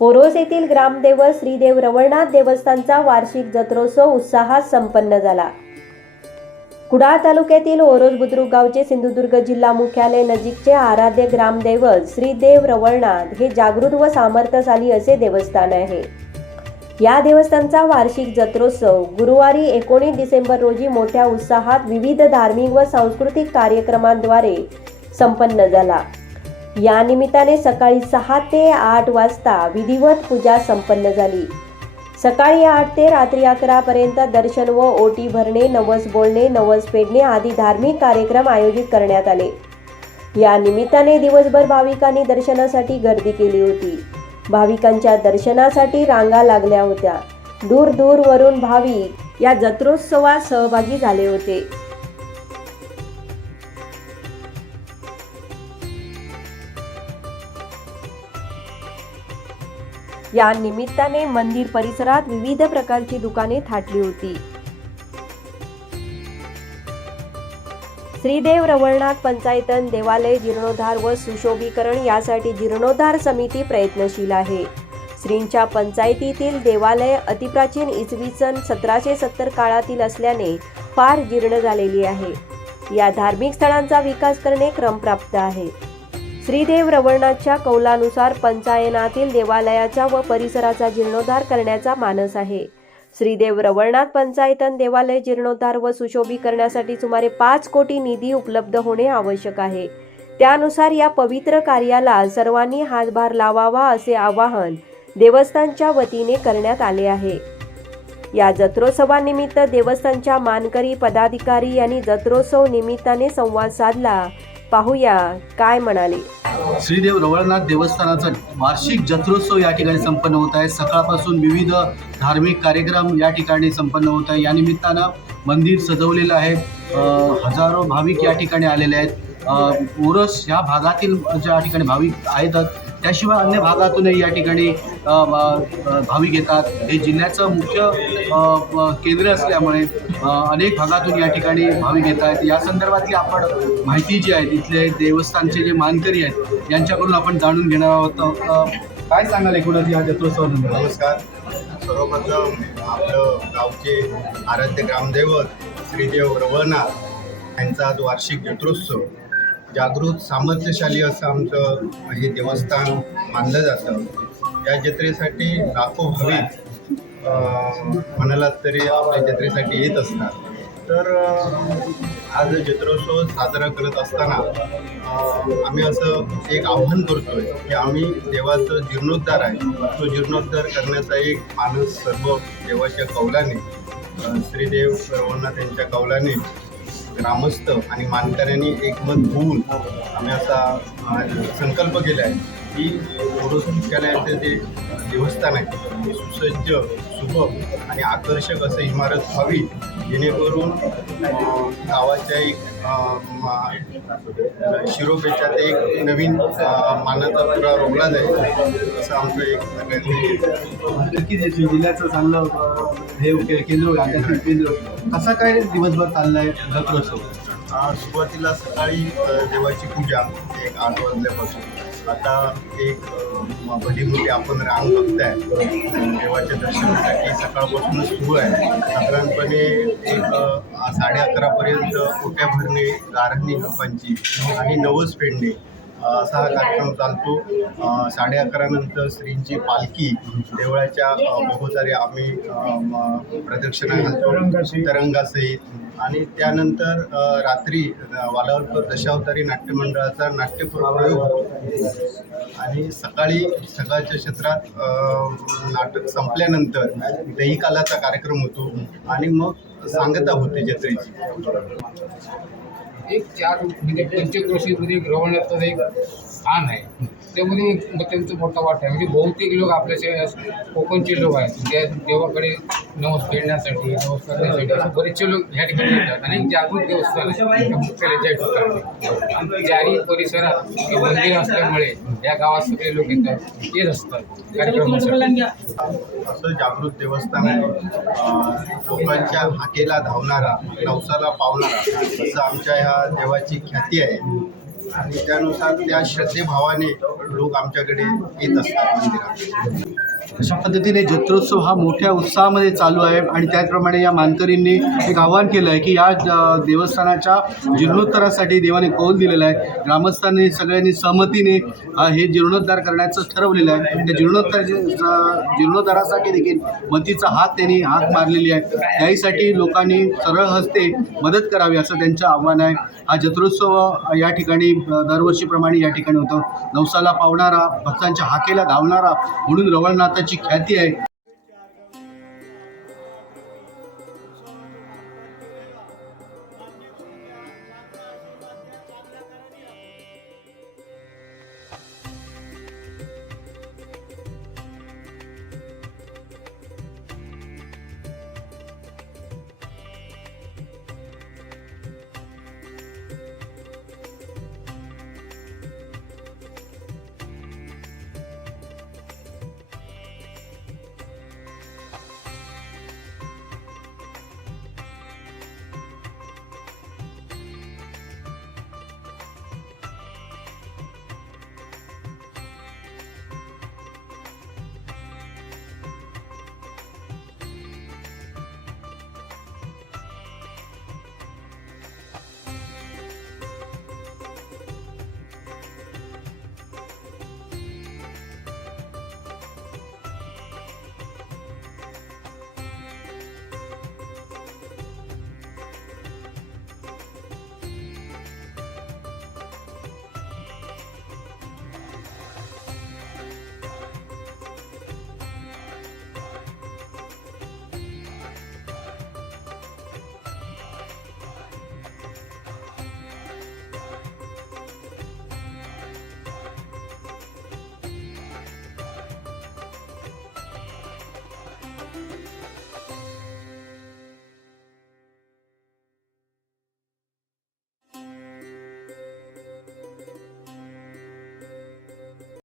पोरोस येथील ग्रामदेव श्रीदेव रवळनाथ देवस्थानचा वार्षिक जत्रोत्सव उत्साहात संपन्न झाला. कुडाळ तालुक्यातील ओरोस बुद्रुक गावचे सिंधुदुर्ग जिल्हा मुख्यालय नजीकचे आराध्य ग्रामदैवत श्रीदेव रवळनाथ हे जागृत व सामर्थ्यशाली असे देवस्थान आहे. या देवस्थानचा वार्षिक जत्रोत्सव गुरुवारी एकोणीस डिसेंबर रोजी मोठ्या उत्साहात विविध धार्मिक व सांस्कृतिक कार्यक्रमांद्वारे संपन्न झाला. या निमित्ताने सकाळी सहा ते आठ वाजता विधिवत पूजा संपन्न झाली. सकाळी आठ ते रात्री अकरा पर्यंत दर्शन व ओटी भरणे नवस बोलणे नवस पेडणे आदी धार्मिक कार्यक्रम आयोजित करण्यात आले. या निमित्ताने दिवसभर भाविकांनी दर्शनासाठी गर्दी केली होती. भाविकांच्या दर्शनासाठी रांगा लागल्या होत्या. दूर दूरवरून भाविक या जत्रोत्सवात सहभागी झाले होते. या निमित्ताने मंदिर परिसरात विविध प्रकारची दुकाने थाटली होती. श्रीदेव रवळनाथ पंचायतन देवालय जीर्णोद्धार व सुशोभीकरण यासाठी जीर्णोद्धार समिती प्रयत्नशील आहे. श्रींच्या पंचायतीतील देवालय अतिप्राचीन इसवी सन सतराशे सत्तर काळातील असल्याने फार जीर्ण झालेली आहे. या धार्मिक स्थळांचा विकास करणे क्रमप्राप्त आहे. श्रीदेव रवळनाथच्या कौलानुसार पंचायनातील देवालयाचा व परिसराचा जीर्णोद्धार करण्याचा मानस आहे. श्रीदेव रवळनाथ पंचायतन देवालय जीर्णोद्धार व सुशोभी करण्यासाठी सुमारे पाच कोटी निधी उपलब्ध होणे आवश्यक आहे. त्यानुसार या पवित्र कार्याला सर्वांनी हातभार लावावा असे आवाहन देवस्थानच्या वतीने करण्यात आले आहे. या जत्रोत्सवानिमित्त देवस्थानच्या मानकरी पदाधिकारी यांनी जत्रोत्सव निमित्ताने संवाद साधला. पाहूया काय म्हणाले. श्रीदेव रवळनाथ देवस्थानाचा वार्षिक जत्रोत्सव या ठिकाणी संपन्न होत आहे. सकाळपासून विविध धार्मिक कार्यक्रम या ठिकाणी संपन्न होत आहे. या निमित्तानं मंदिर सजवलेलं आहे. हजारो भाविक या ठिकाणी आलेले आहेत. ओरस ह्या भागातील ज्या ठिकाणी भाविक आहेत त्याशिवाय अन्य भागातूनही या ठिकाणी भाविक येतात. हे जिल्ह्याचं मुख्य केंद्र असल्यामुळे अनेक भागातून या ठिकाणी भाविक येत आहेत या संदर्भातली आपण माहिती जी आहे तिथले देवस्थानचे जे मानकरी आहेत यांच्याकडून आपण जाणून घेणार आहोत. काय सांगाल एकूणच या जत्रोत्सव नमस्कार. सर्वप्रथम आपलं गावचे आराध्य ग्रामदैवत श्रीदेव रवळनाथ यांचा आज वार्षिक जत्रोत्सव. जागृत सामर्थ्यशाली असं आमचं हे देवस्थान मानलं जातं. या जत्रेसाठी लाखो भाविक म्हणालात तरी आपल्या जत्रेसाठी येत असतात. तर आज जत्रोत्सव साजरा करत असताना आम्ही असं एक आव्हान करतो आहे की आम्ही देवाचं जीर्णोद्धार आहे. तो जीर्णोद्धार करण्याचा एक मानस सर्व देवाच्या कौलाने श्रीदेव सर्वांना त्यांच्या कौलाने ग्रामस्थ आणि मानकऱ्यांनी एकमत होऊन आम्ही असा संकल्प केला आहे की ओरोस मुख्यालयाचं जे देवस्थान आहे ते सुसज्ज सुबक आणि आकर्षक असं इमारत व्हावी जेणेकरून गावाच्या एक शिरोपेचात एक नवीन मानाचा पुरा रोवला जाईल असं आमचं एक नक्कीच जिल्ह्याचं चांगलं अ, हे केंद्र केंद्र. कसा काय दिवसभर चाललाय जत्रोत्सव आ, सुरुवातीला सकाळी देवाची पूजा एक आठ वाजल्यापासून. आता एक भली मोठी आपण रांग बघताय देवाच्या दर्शनासाठी सकाळपासूनच सुरू आहे. साधारणपणे एक साडे अकरापर्यंत ओट्या भरणे गारहणी लोकांची आणि नवस फेडणे असा हा कार्यक्रम चालतो. साडे अकरानंतर श्रींची पालखी देवळाच्या भोवतारी आम्ही प्रदक्षिणा घालतो. तरंगासहित. आणि त्यानंतर रात्री अ, वालावलकर दशावतारी नाट्यमंडळाचा नाट्यप्रयोग होतो आणि सकाळी सकाळच्या क्षेत्रात नाटक संपल्यानंतर दहीकालाचा कार्यक्रम होतो. आणि मग सांगता होते जत्रेची. एक चार म्हणजे पंचक्रोशीमध्ये रवळण्याचं एक स्थान आहे. त्यामध्ये मग त्यांचा मोठा वाटा आहे. म्हणजे बहुतेक लोक आपल्याचे कोकणचे लोक आहेत. त्या देवाकडे नवस फेडण्यासाठी नवस करण्यासाठी असे बरेचसे लोक ह्या ठिकाणी येतात. आणि जागृत देवस्थान आहे मुख्यालयाच्या ठिकाणी जारी परिसरात मंदिर असल्यामुळे या गावात सगळे लोक येतात. येत असतात कार्यक्रमासाठी. असं जागृत देवस्थान आहे. लोकांच्या हाकेला धावणारा नवसाला पावणारा असं आमच्या ह्या देवाची ख्याती आहे. आणि त्यानुसार त्या श्रद्धेभावाने लोक आमच्याकडे येत असतात मंदिरात. अशा पद्धतीने जत्रोत्सव हा मोठ्या उत्साहामध्ये चालू आहे आणि त्याचप्रमाणे या मानकरींनी एक आवाहन केलं आहे की या देवस्थानाच्या जीर्णोत्तरासाठी देवाने कौल दिलेला आहे. ग्रामस्थांनी सगळ्यांनी सहमतीने हे जीर्णोद्धार करण्याचं ठरवलेलं आहे. त्या जीर्णोद्धार जीर्णोद्धारासाठी देखील मतीचा हात त्यांनी हात मारलेली आहे. त्याहीसाठी लोकांनी सरळ हस्ते मदत करावी असं त्यांचं आव्हान आहे. हा जत्रोत्सव या ठिकाणी दरवर्षीप्रमाणे या ठिकाणी होतं. नवसाला पावणारा भक्तांच्या हाकेला धावणारा म्हणून त्याची ख्याती आहे.